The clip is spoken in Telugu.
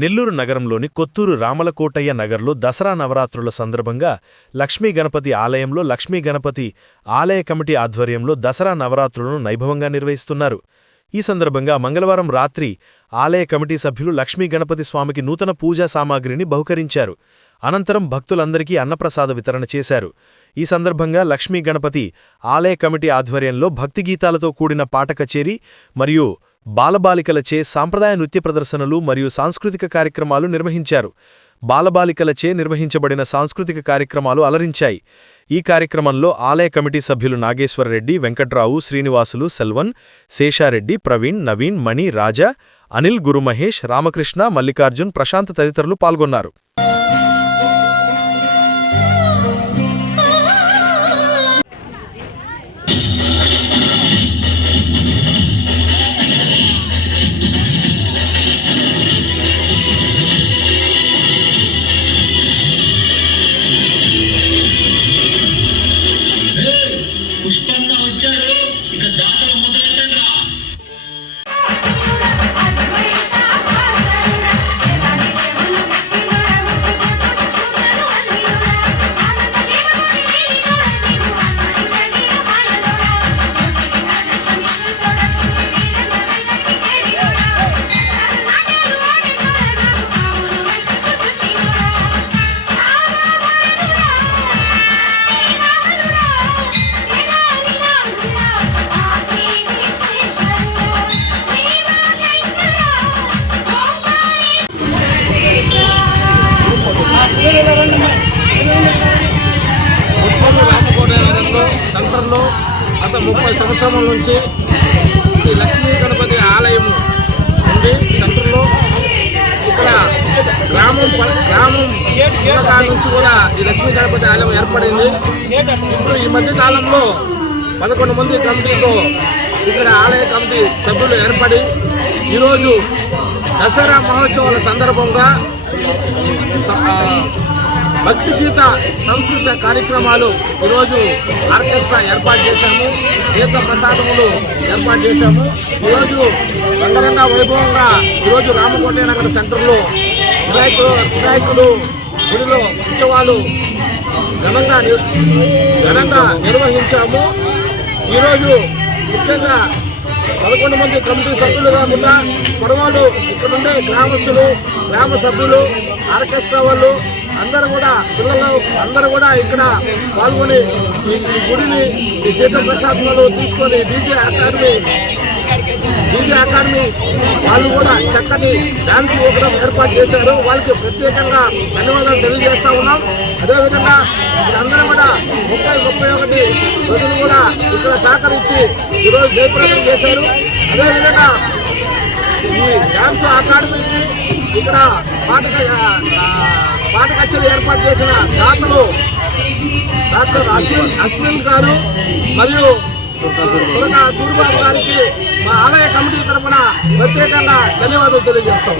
నెల్లూరు నగరంలోని కొత్తూరు రామలకోటయ్య నగర్లో దసరా నవరాత్రుల సందర్భంగా లక్ష్మీ గణపతి ఆలయంలో లక్ష్మీ గణపతి ఆలయ కమిటీ ఆధ్వర్యంలో దసరా నవరాత్రులను వైభవంగా నిర్వహిస్తున్నారు. ఈ సందర్భంగా మంగళవారం రాత్రి ఆలయ కమిటీ సభ్యులు లక్ష్మీ గణపతి స్వామికి నూతన పూజా సామాగ్రిని బహుకరించారు. అనంతరం భక్తులందరికీ అన్నప్రసాద వితరణ చేశారు. ఈ సందర్భంగా లక్ష్మీ గణపతి ఆలయ కమిటీ ఆధ్వర్యంలో భక్తి గీతాలతో కూడిన పాట కచేరీ మరియు బాలబాలికలచే సాంప్రదాయ నృత్య ప్రదర్శనలు మరియు సాంస్కృతిక కార్యక్రమాలు నిర్వహించారు. బాలబాలికలచే నిర్వహించబడిన సాంస్కృతిక కార్యక్రమాలు అలరించాయి. ఈ కార్యక్రమంలో ఆలయ కమిటీ సభ్యులు నాగేశ్వరరెడ్డి, వెంకట్రావు, శ్రీనివాసులు, సెల్వన్, శేషారెడ్డి, ప్రవీణ్, నవీన్, మణి, రాజా, అనిల్, గురుమహేష్, రామకృష్ణ, మల్లికార్జున్, ప్రశాంత్ తదితరులు పాల్గొన్నారు. సెంటర్లో గత 30 సంవత్సరాల నుంచి ఈ లక్ష్మీ గణపతి ఆలయం ఉంది. సెంటర్లో ఇక్కడ గ్రామం నుంచి కూడా ఈ లక్ష్మీ గణపతి ఆలయం ఏర్పడింది. ఇప్పుడు ఈ మధ్య కాలంలో 11 మంది కమిటీతో ఇక్కడ ఆలయ కమిటీ సభ్యులు ఏర్పడి ఈరోజు దసరా మహోత్సవాల సందర్భంగా భక్తి గీత సంస్కృత కార్యక్రమాలు ఈరోజు ఆర్కెస్ట్రా ఏర్పాటు చేశాము. గీత ప్రసాదములు ఏర్పాటు చేశాము. ఈరోజు రంగరంగ వైభవంగా ఈరోజు రామకోటయ్య నగర్ సెంటర్లో వినాయకులు గుడిలో ఉత్సవాలు ఘనంగా నిర్వహించాము. ఈరోజు ముఖ్యంగా 11 మంది కమిటీ సభ్యులు కాకుండా పొడవాళ్ళు ఇక్కడ ఉండే గ్రామస్తులు, గ్రామ సభ్యులు, ఆర్కెస్ట్రా వాళ్ళు పిల్లలు అందరూ కూడా ఇక్కడ పాల్గొని ఈ గుడిని ఈ గీత ప్రసాదాలు తీసుకొని డీజే అకాడమీ వాళ్ళు కూడా చక్కటి డాన్స్ ప్రోగ్రాం ఏర్పాటు చేశారు. వాళ్ళకి ప్రత్యేకంగా ధన్యవాదాలు తెలియజేస్తా ఉన్నాం. అదేవిధంగా అందరూ కూడా 31 రోజులు కూడా ఇక్కడ సహకరించి ఈరోజు జయప్రదం చేశారు. అదేవిధంగా ఈ డాన్స్ అకాడమీకి ఇక్కడ పాట కచేరీ ఏర్పాటు చేసిన దాతలు డాక్టర్ అశ్విన్ గారు మరియు సూర్యబాబు గారికి మా ఆలయ కమిటీ తరఫున ప్రత్యేకంగా ధన్యవాదాలు తెలియజేస్తాం.